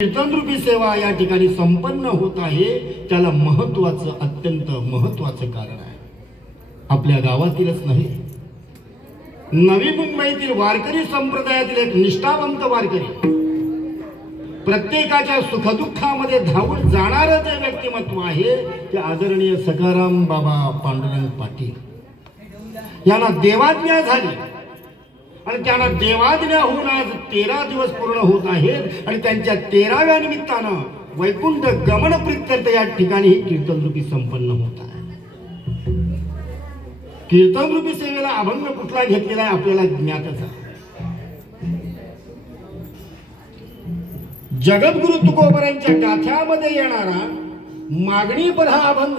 कीर्तनरूपी सेवा या ठिकाणी संपन्न होत आहे. त्याला महत्वाचं, अत्यंत महत्वाचं कारण आहे. आपल्या गावातीलच नाही, नवी मुंबईतील वारकरी संप्रदायातील एक निष्ठावंत वारकरी, प्रत्येकाच्या सुखदुःखामध्ये धावून जाणारं जे व्यक्तिमत्व आहे ते आदरणीय सखाराम बाबा पांडुरंग पाटील यांना देवाज्ञा झाली आणि त्यांना देवाज्ञा होऊन आज 13 दिवस पूर्ण होत आहेत आणि त्यांच्या 13व्या निमित्तानं वैकुंठ गमन प्रीत्यर्थ या ठिकाणी कीर्तनरूपी संपन्न होत आहे. कीर्तनरूपी सेवेला अभंग कुठला घेतलेला आहे आपल्याला ज्ञातच आहे. जगद्गुरु तुकोबरांच्या गाथ्यामध्ये येणारा मागणी पर हा अभंग,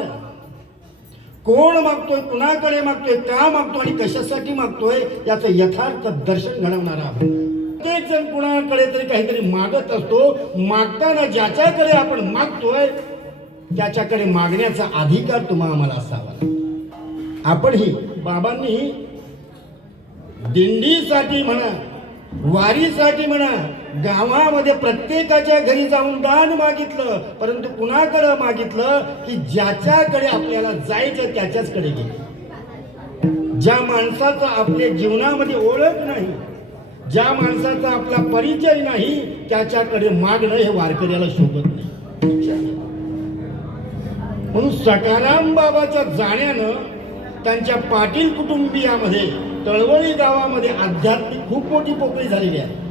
कोण मागतोय, कुणाकडे मागतोय, का मागतोय आणि कशासाठी मागतोय याचं यथार्थ दर्शन घडवणारा. प्रत्येक जण कुणाकडे तरी काहीतरी मागत असतो. मागताना ज्याच्याकडे आपण मागतोय त्याच्याकडे मागण्याचा अधिकार तुम्हाला आम्हाला असावा. आपणही बाबांनीही दिंडीसाठी म्हणा, वारीसाठी म्हणा, गावामध्ये प्रत्येकाच्या घरी जाऊन दान मागितलं, परंतु कुणाकडे मागितलं की ज्याच्याकडे आपल्याला जायचं त्याच्याचकडे गेले. ज्या माणसाचा आपल्या जीवनामध्ये ओळख नाही, ज्या माणसाचा आपला परिचय नाही त्याच्याकडे मागणं हे वारकऱ्याला शोभत नाही. म्हणून सखाराम बाबाच्या जाण्यानं त्यांच्या पाटील कुटुंबियामध्ये तळवळी गावामध्ये आध्यात्मिक खूप मोठी पोकळी झालेली आहे.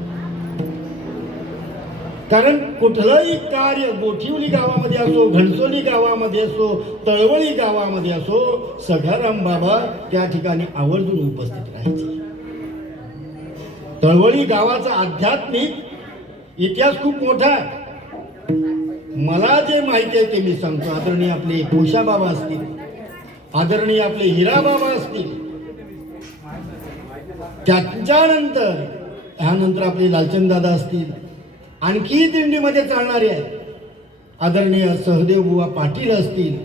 कारण कुठलंही कार्य गोठिवली गावामध्ये असो, घणसोली गावामध्ये असो, तळवळी गावामध्ये असो, सखाराम बाबा त्या ठिकाणी आवर्जून उपस्थित राहायचे. तळवळी गावाचा आध्यात्मिक इतिहास खूप मोठा आहे. मला जे माहिती आहे ते मी सांगतो. आदरणीय आपले कोशा बाबा असतील, आदरणीय आपले हिरा बाबा असतील, त्याच्यानंतर ह्यानंतर आपले लालचंद दादा असतील, आणखी दिंडीमध्ये चालणारे आहेत आदरणीय सहदेव बुवा पाटील असतील.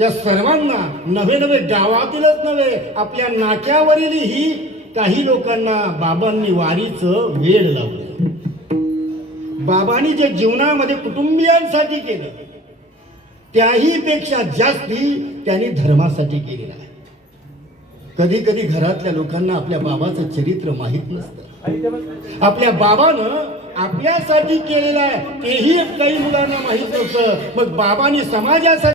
या सर्वांना नवे गावातीलच नव्हे, आपल्या नाक्यावरीलही काही लोकांना बाबांनी वारीचं वेड लावलं. बाबांनी जे जीवनामध्ये कुटुंबियांसाठी केलं त्याही पेक्षा जास्ती त्यांनी धर्मासाठी केलेलं आहे. कधी कधी घरातल्या लोकांना आपल्या बाबाचं चरित्र माहीत नसतं. आपल्या बाबानं आपल्यासाठी केलेलं आहे तेही काही मुलांना माहीत नसतं. मग बाबांनी समाजासाठी